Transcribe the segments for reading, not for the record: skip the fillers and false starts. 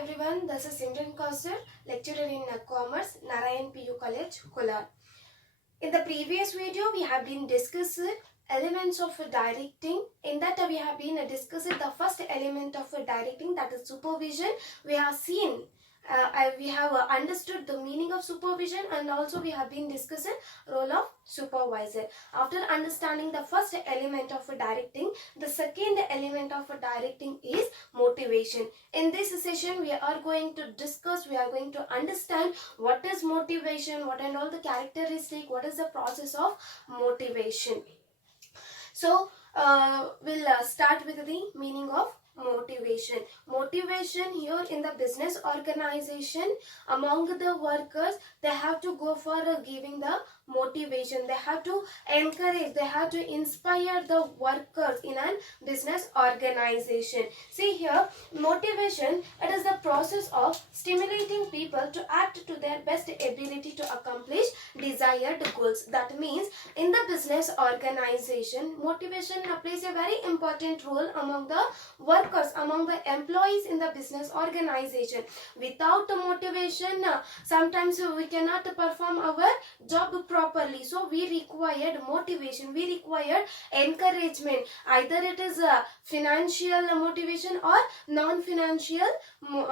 everyone, this is Simran Kausar, lecturer in Commerce, Narayan PU College, Kolar. In the previous video, we have been discussing elements of directing. In that, we have been discussing the first element of directing, that is supervision. We have seen, we have understood the meaning of supervision, and also we have been discussing role of supervisor. After understanding the first element of directing, the second element of directing is motivation. In this session, we are going to discuss, we are going to understand what is motivation, what and all the characteristic, what is the process of motivation. So, we'll start with the meaning of motivation. Motivation here in the business organization, among the workers, they have to go for giving the motivation. They have to encourage, they have to inspire the workers in a business organization. See here, motivation, it is the process of stimulating people to act to their best ability to accomplish desired goals. That means in the business organization, motivation plays a very important role among the workers, among the employees in the business organization. Without motivation, sometimes we cannot perform our job properly. So we required motivation, we required encouragement. Either it is financial motivation or non-financial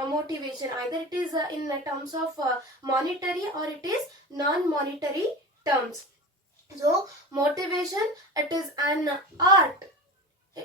motivation. Either it is in terms of monetary or it is non-monetary terms. So motivation, it is an art.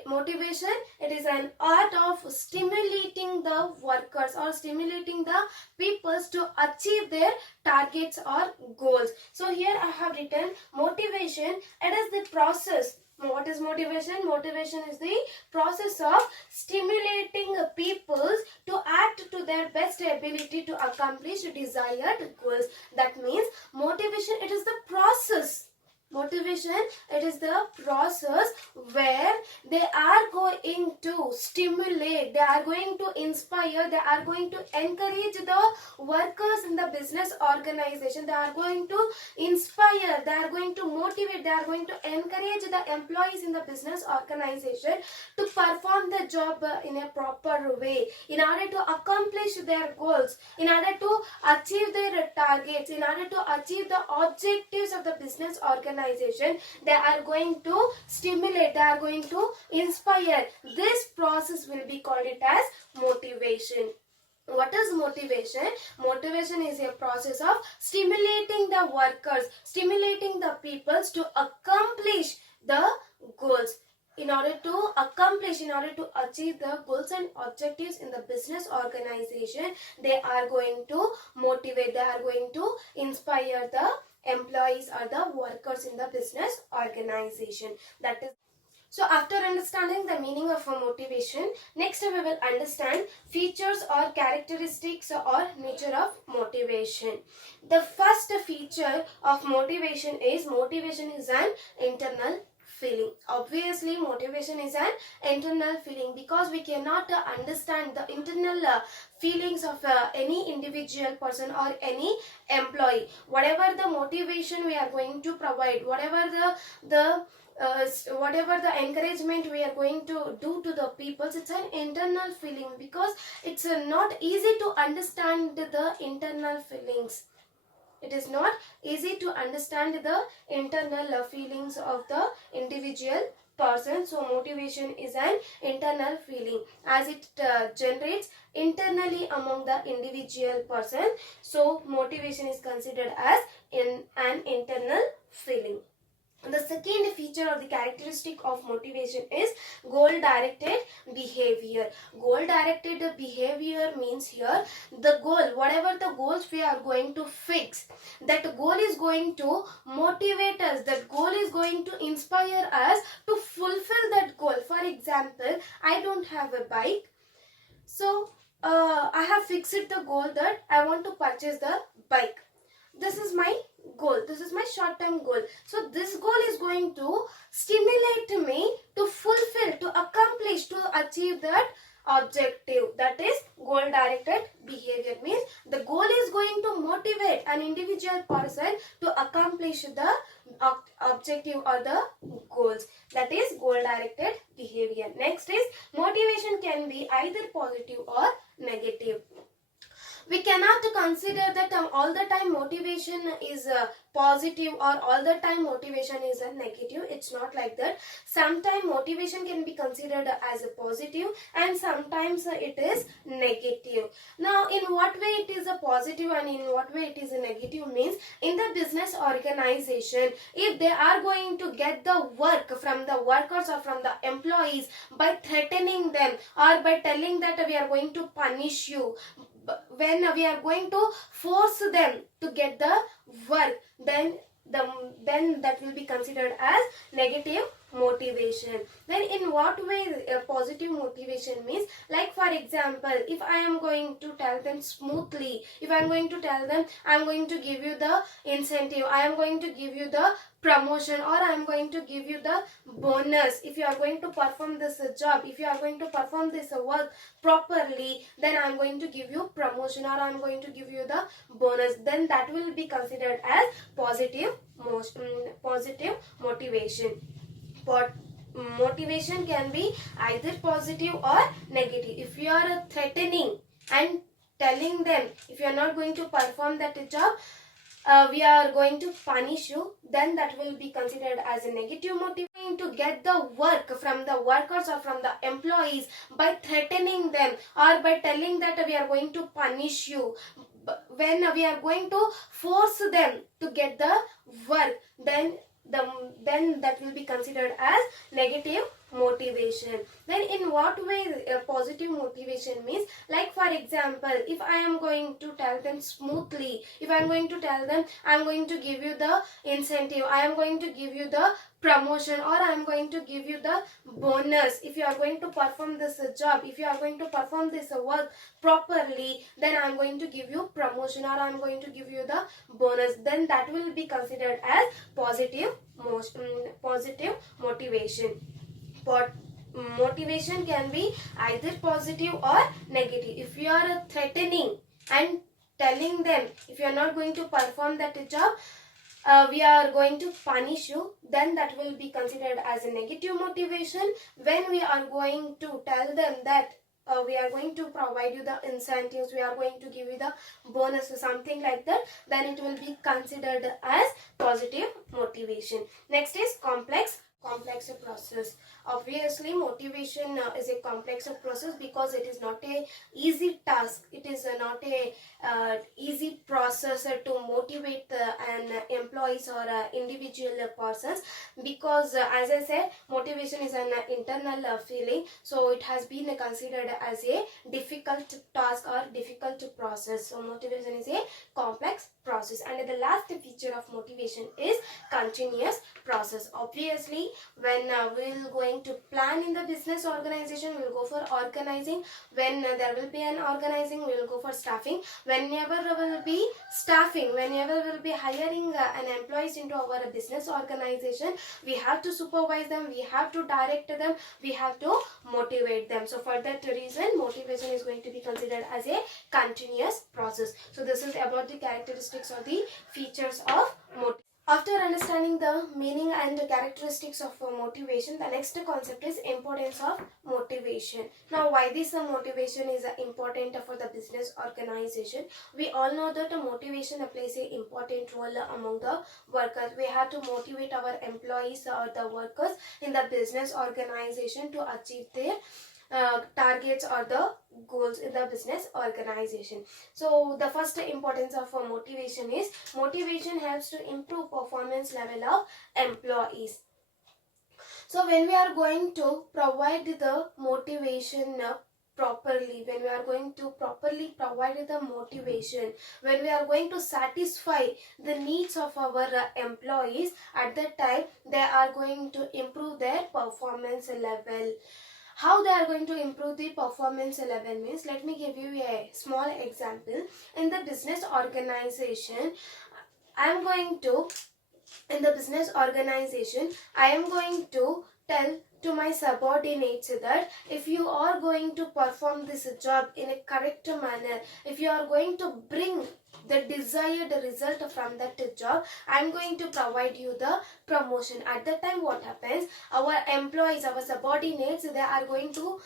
Motivation, it is an art of stimulating the workers or stimulating the peoples to achieve their targets or goals. So here I have written motivation, it is the process. What is motivation? Motivation is the process of stimulating peoples to act to their best ability to accomplish desired goals. That means motivation, it is the process. Motivation, it is the process where they are going to stimulate, they are going to inspire, they are going to encourage the workers in the business organization, they are going to inspire, they are going to motivate, they are going to encourage the employees in the business organization to perform the job in a proper way, in order to accomplish their goals, in order to achieve their targets, in order to achieve the objectives of the business organization. They are going to stimulate, they are going to inspire. This process will be called it as motivation. What is motivation? Motivation is a process of stimulating the workers, stimulating the peoples to accomplish the goals. In order to accomplish, in order to achieve the goals and objectives in the business organization, they are going to motivate, they are going to inspire the employees or the workers in the business organization. That is. So after understanding the meaning of motivation, next we will understand features or characteristics or nature of motivation. The first feature of motivation is an internal feeling. Obviously, motivation is an internal feeling because we cannot understand the internal feelings of any individual person or any employee. Whatever the motivation we are going to provide, whatever whatever the encouragement we are going to do to the people, it's an internal feeling because it's not easy to understand the internal feelings. It is not easy to understand the internal feelings of the individual person. So motivation is an internal feeling as it generates internally among the individual person. So motivation is considered as an internal feeling. The second feature or the characteristic of motivation is goal-directed behavior. Goal-directed behavior means here the goal, whatever the goals we are going to fix, that goal is going to motivate us, that goal is going to inspire us to fulfill that goal. For example, I don't have a bike, so I have fixed the goal that I want to purchase the bike. This is my goal, this is my short-term goal. So this goal is going to stimulate me to fulfill, to accomplish, to achieve that objective. That is goal-directed behavior. Means the goal is going to motivate an individual person to accomplish the objective or the goals. That is goal-directed behavior. Next is motivation can be either positive or negative. consider that all the time motivation is positive or all the time motivation is a negative. It's not like that. Sometimes motivation can be considered as a positive and sometimes it is negative. Now in what way it is a positive and in what way it is a negative means, in the business organization, if they are going to get the work from the workers or from the employees by threatening them or by telling that we are going to punish you, when we are going to force them to get the work, then that will be considered as negative motivation. Then in what way positive motivation means, like for example, if I am going to tell them smoothly, if I am going to tell them I am going to give you the incentive, I am going to give you the promotion, or I am going to give you the bonus if you are going to perform this job, if you are going to perform this work properly, then I am going to give you promotion or I am going to give you the bonus, then that will be considered as positive motivation. But motivation can be either positive or negative. If you are threatening and telling them if you are not going to perform that job, we are going to punish you, then that will be considered as a negative motivation. To get the work from the workers or from the employees by threatening them or by telling that we are going to punish you, when we are going to force them to get the work, then that will be considered as negative motivation. Then in what way positive motivation means, like for example, if I am going to tell them smoothly, if I am going to tell them I am going to give you the incentive, I am going to give you the promotion, or I am going to give you the bonus if you are going to perform this job, if you are going to perform this work properly, then I am going to give you promotion or I am going to give you the bonus, then that will be considered as positive motivation. But motivation can be either positive or negative. If you are threatening and telling them if you are not going to perform that job, we are going to punish you, then that will be considered as a negative motivation. When we are going to tell them that we are going to provide you the incentives, we are going to give you the bonus or something like that, then it will be considered as positive motivation. Next is complex process. Obviously motivation is a complex process because it is not a easy task, it is not a easy process to motivate an employees or individual persons, because as I said, motivation is an internal feeling, so it has been considered as a difficult task or difficult process. So motivation is a complex process. And the last feature of motivation is continuous process. Obviously when we'll going to plan in the business organization, we'll go for organizing. When there will be an organizing, we'll go for staffing. Whenever we'll be staffing, whenever we'll be hiring an employees into our business organization, we have to supervise them, we have to direct them, we have to motivate them. So for that reason, motivation is going to be considered as a continuous process. So this is about the characteristics or the features of motivation. After understanding the meaning and the characteristics of motivation, the next concept is importance of motivation. Now, why this motivation is important for the business organization? We all know that motivation plays an important role among the workers. We have to motivate our employees or the workers in the business organization to achieve their targets or the goals in the business organization. So the first importance of motivation is motivation helps to improve performance level of employees. So when we are going to provide the motivation properly, when we are going to properly provide the motivation, when we are going to satisfy the needs of our employees, at that time they are going to improve their performance level. How they are going to improve the performance level means, let me give you a small example. In the business organization, I am going to tell to my subordinates that if you are going to perform this job in a correct manner, if you are going to bring the desired result from that job, I am going to provide you the promotion. At that time what happens, our employees, our subordinates, they are going to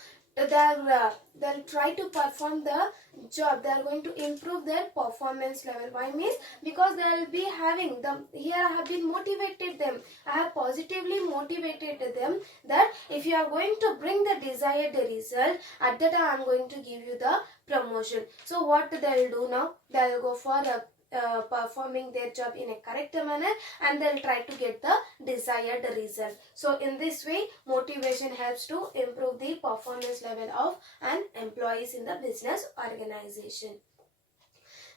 they'll try to perform the job, they are going to improve their performance level. Why means because they will be having the, here I have been motivated them, I have positively motivated them that if you are going to bring the desired result, at that time I am going to give you the promotion. So what they'll do now, they'll go for performing their job in a correct manner, and they'll try to get the desired result. So in this way, motivation helps to improve the performance level of an employees in the business organization.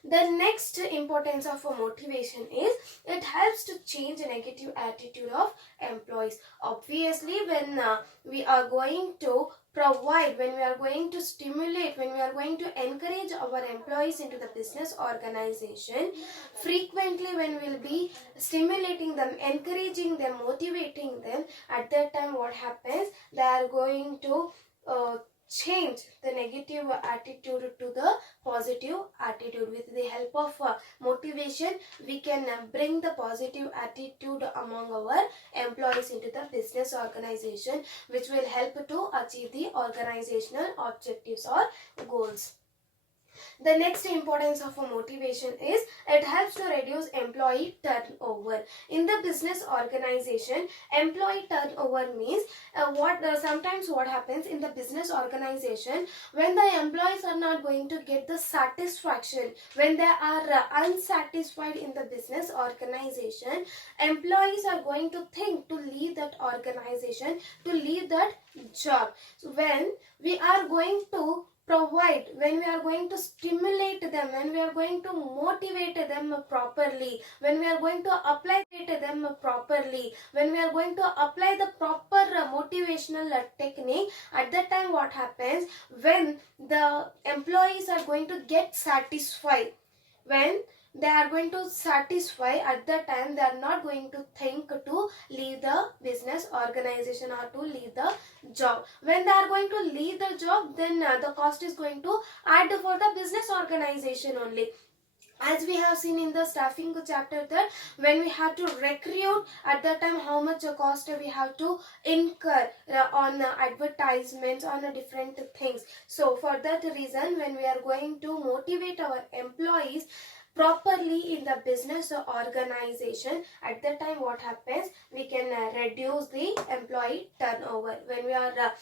The next importance of a motivation is it helps to change a negative attitude of employees. Obviously, when we are going to provide, when we are going to stimulate, when we are going to encourage our employees into the business organization, frequently when we will be stimulating them, encouraging them, motivating them, at that time what happens, they are going to change the negative attitude to the positive attitude. With the help of motivation, we can bring the positive attitude among our employees into the business organization, which will help to achieve the organizational objectives or goals. The next importance of a motivation is it helps to reduce employee turnover. In the business organization, employee turnover means sometimes what happens in the business organization, when the employees are not going to get the satisfaction, when they are unsatisfied in the business organization, employees are going to think to leave that organization, to leave that job. So when we are going to provide, when we are going to stimulate them, when we are going to motivate them properly, when we are going to apply them properly, when we are going to apply the proper motivational technique, at that time what happens, when the employees are going to get satisfied, when they are going to satisfy, at that time they are not going to think to leave the business organization or to leave the job. When they are going to leave the job, then the cost is going to add for the business organization only. As we have seen in the staffing chapter, that when we have to recruit, at that time how much cost we have to incur on advertisements, on different things. So for that reason, when we are going to motivate our employees properly in the business organization, at that time what happens, we can reduce the employee turnover. When we are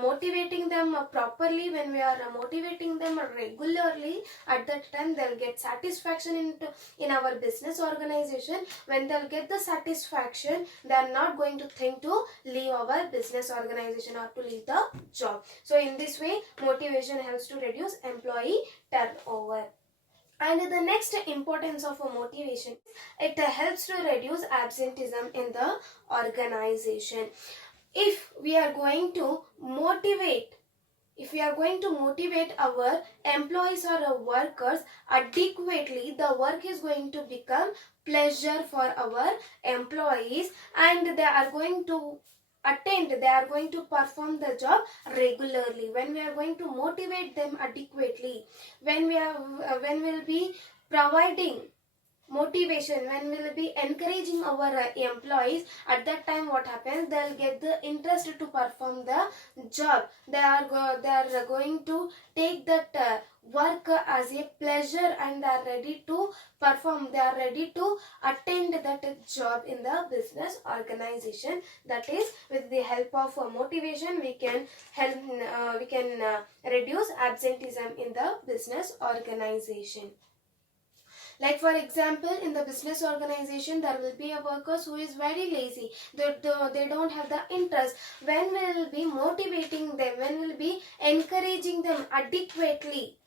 motivating them properly, when we are motivating them regularly, at that time they'll get satisfaction in our business organization. When they'll get the satisfaction, they are not going to think to leave our business organization or to leave the job. So in this way, motivation helps to reduce employee turnover. And the next importance of a motivation, it helps to reduce absenteeism in the organization. If we are going to motivate our employees or our workers adequately, the work is going to become pleasure for our employees, and they are going to they are going to perform the job regularly. When we are going to motivate them adequately, when we'll be providing motivation, when we will be encouraging our employees, at that time what happens, they'll get the interest to perform the job. They are going to take that work as a pleasure, and they are ready to perform, they are ready to attend that job in the business organization. That is, with the help of motivation, we can reduce absenteeism in the business organization. Like for example, in the business organization, there will be a workers who is very lazy. They don't have the interest. When we will be motivating them, when we will be encouraging them adequately,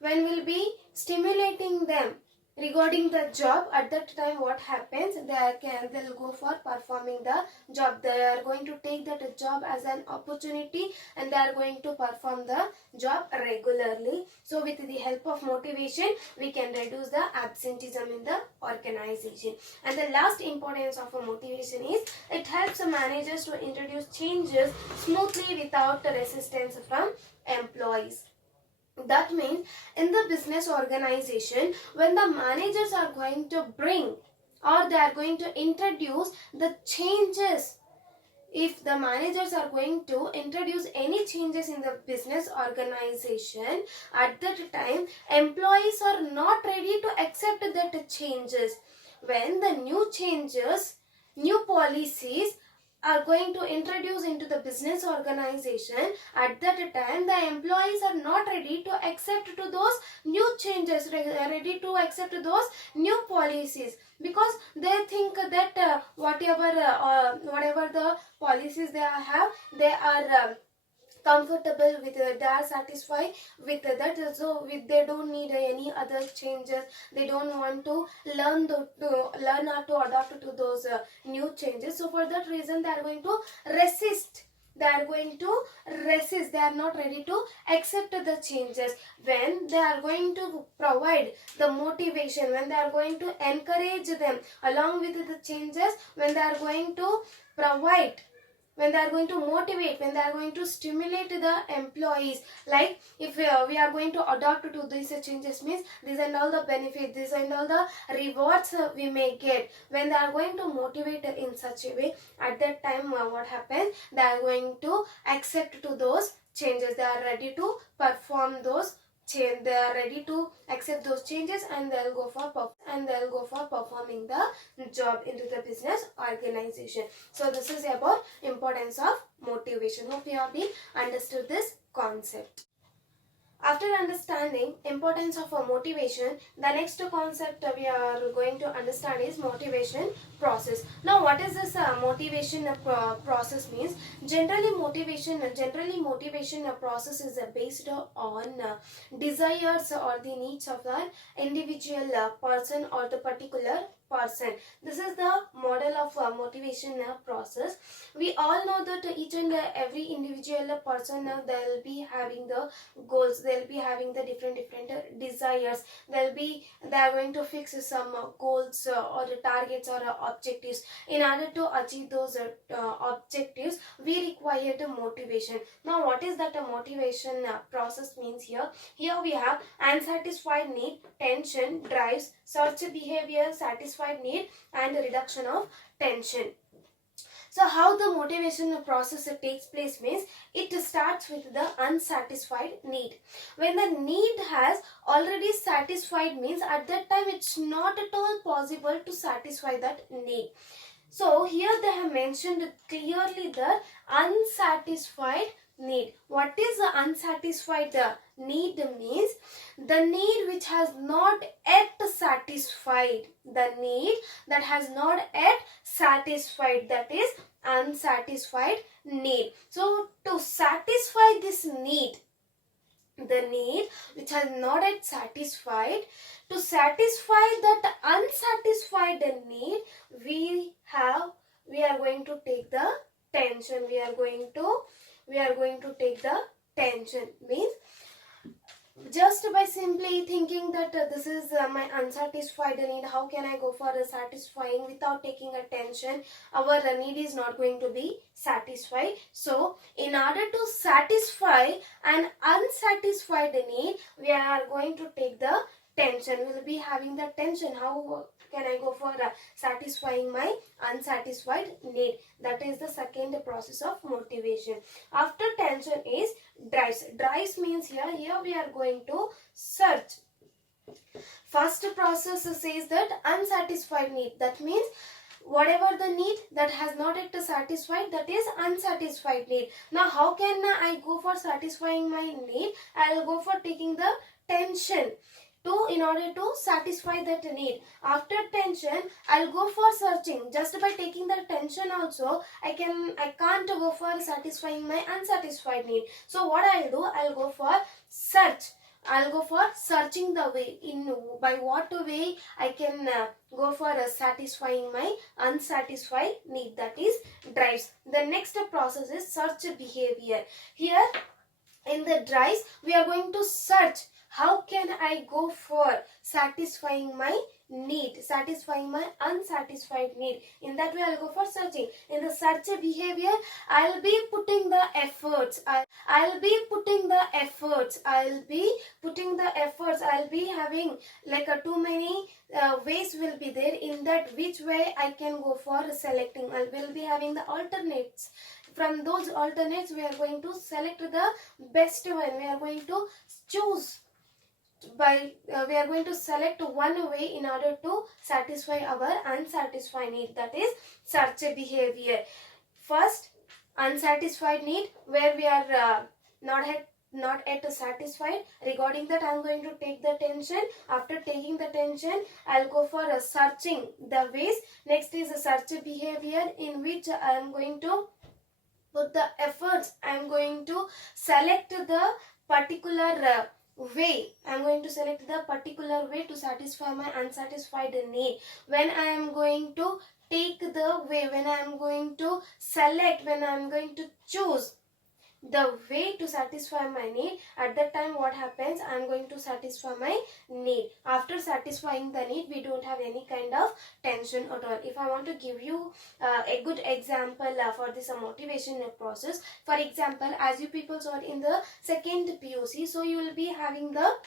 when we will be stimulating them regarding the job, at that time what happens, they'll go for performing the job. They are going to take that job as an opportunity, and they are going to perform the job regularly. So with the help of motivation, we can reduce the absenteeism in the organization. And the last importance of a motivation is it helps the managers to introduce changes smoothly without resistance from employees. That means in the business organization, when the managers are going to bring or they are going to introduce the changes if the managers are going to introduce any changes in the business organization, at that time employees are not ready to accept that changes. When the new changes, new policies are going to introduce into the business organization, at that time the employees are not ready to accept to those new changes, ready to accept those new policies, because they think that whatever the policies they have, they are comfortable with it, they are satisfied with that, so they don't need any other changes, they don't want to learn how to adapt to those new changes. So for that reason they are going to resist, they are going to resist, they are not ready to accept the changes. When they are going to provide the motivation, when they are going to encourage them along with the changes, when they are going to provide, when they are going to motivate, when they are going to stimulate the employees, like if we are going to adopt to these changes, means these and all the benefits, these and all the rewards we may get. When they are going to motivate in such a way, at that time what happens, they are going to accept to those changes, they are ready to perform those change, they are ready to accept those changes, and they'll go for performing the job into the business organization. So this is about importance of motivation. Hope you have been understood this concept. After understanding importance of a motivation, the next concept we are going to understand is motivation process. Now what is this motivation process means? Generally motivation process is based on desires or the needs of an individual person or the particular person. This is the model of motivation process. We all know that each and every individual person they'll be having the goals, they'll be having the different desires, they are going to fix some goals or targets or objectives. In order to achieve those objectives, we require the motivation. Now what is that motivation process means? Here we have unsatisfied need, tension, drives, search behavior, satisfied need, and reduction of tension. So how the motivation process takes place means, it starts with the unsatisfied need. When the need has already satisfied, means at that time it's not at all possible to satisfy that need. So here they have mentioned clearly the unsatisfied need. What is the unsatisfied need means? The need which has not yet satisfied. The need that has not yet satisfied, that is unsatisfied need. So to satisfy this need, the need which has not yet satisfied, to satisfy that unsatisfied need, we are going to take the tension. We are going to take the tension. Means just by simply thinking that this is my unsatisfied need, how can I go for a satisfying without taking attention? Our need is not going to be satisfied. So in order to satisfy an unsatisfied need, we are going to take the tension. We will be having the tension. How can I go for satisfying my unsatisfied need? That is the second process of motivation. After tension is drives. Drives means here we are going to search. First process says that unsatisfied need. That means whatever the need that has not yet satisfied, that is unsatisfied need. Now how can I go for satisfying my need? I will go for taking the tension in order to satisfy that need. After tension, I'll go for searching. Just by taking the tension also, I can't go for satisfying my unsatisfied need. So what I'll do, I'll go for search. I'll go for searching the way, by what way I can go for satisfying my unsatisfied need, that is drives. The next process is search behavior. Here in the drives, we are going to search. How can I go for satisfying my need, satisfying my unsatisfied need. In that way, I'll go for searching. In the search behavior, I'll be putting the efforts. I'll be putting the efforts. I'll be having like too many ways will be there. In that, which way I can go for selecting. I will be having the alternates. From those alternates, we are going to select the best one. We are going to choose we are going to select one way in order to satisfy our unsatisfied need. That is search behavior. First, unsatisfied need, where we are not yet satisfied. Regarding that, I am going to take the tension. After taking the tension, I'll go for searching the ways. Next is a search behavior, in which I am going to put the efforts. I am going to select the particular way. I am going to select the particular way to satisfy my unsatisfied need. When I am going to take the way, when I am going to select, when I am going to choose the way to satisfy my need, at that time what happens, I am going to satisfy my need. After satisfying the need, we don't have any kind of tension at all. If I want to give you a good example for this motivation process, for example, as you people are in the second PUC, so you will be having the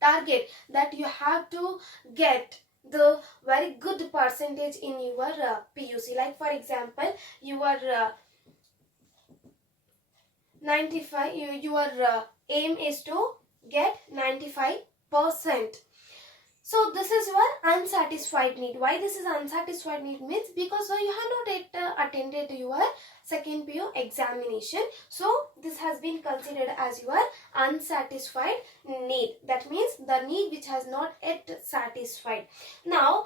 target that you have to get the very good percentage in your PUC. Like for example, you are 95, your aim is to get 95%. So this is your unsatisfied need. Why this is unsatisfied need means because you have not yet attended your second PU examination. So this has been considered as your unsatisfied need. That means the need which has not yet satisfied. Now,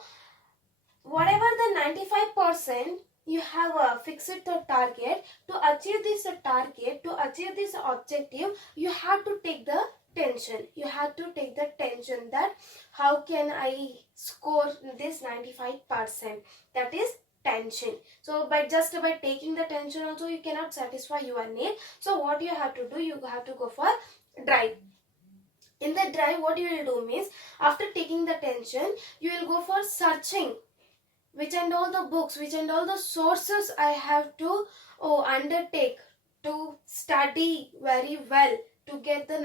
whatever the 95%, you have fixed the target. To achieve this target, to achieve this objective, you have to take the tension. You have to take the tension that how can I score this 95%. That is tension. So by taking the tension also, you cannot satisfy your need. So what you have to do, you have to go for drive. In the drive, what you will do means, after taking the tension, you will go for searching which and all the books, which and all the sources I have to undertake to study very well to get the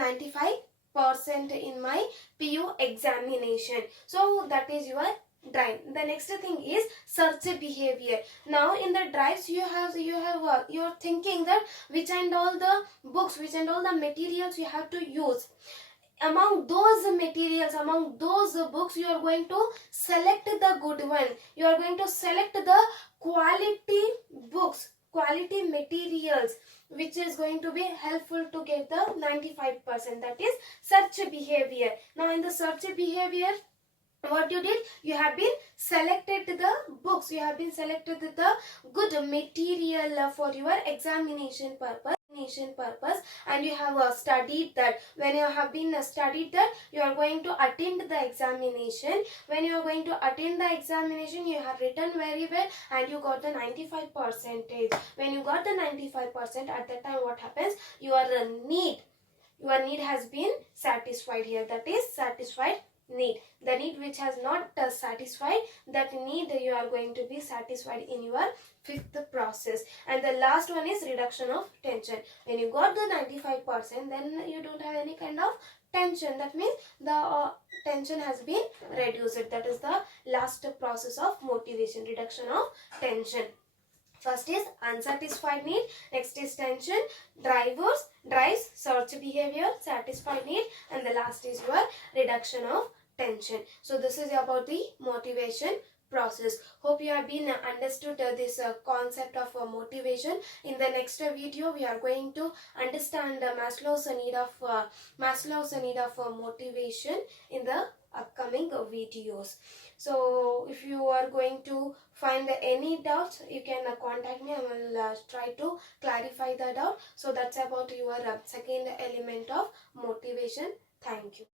95% in my PU examination. So that is your drive. The next thing is search behavior. Now in the drives, you're thinking that which and all the books, which and all the materials you have to use. Among those materials, among those books, you are going to select the good one. You are going to select the quality books, quality materials, which is going to be helpful to get the 95%. That is search behavior. Now in the search behavior, what you did, you have been selected the books, you have been selected the good material for your examination purpose, and you have studied that. When you have been studied that, you are going to attend the examination. When you are going to attend the examination, you have written very well and you got the 95%. When you got the 95%, at that time what happens, your need has been satisfied here. That is satisfied need. The need which has not satisfied, that need you are going to be satisfied in your fifth process. And the last one is reduction of tension. When you got the 95%, then you don't have any kind of tension. That means the tension has been reduced. That is the last process of motivation, reduction of tension. First is unsatisfied need, next is tension, drives, search behavior, satisfied need, and the last is your reduction of tension. So this is about the motivation process. Hope you have been understood this concept of motivation. In the next video, we are going to understand Maslow's need of motivation in the upcoming videos. So if you are going to find any doubts, you can contact me. I will try to clarify the doubt. So that's about your second element of motivation. Thank you.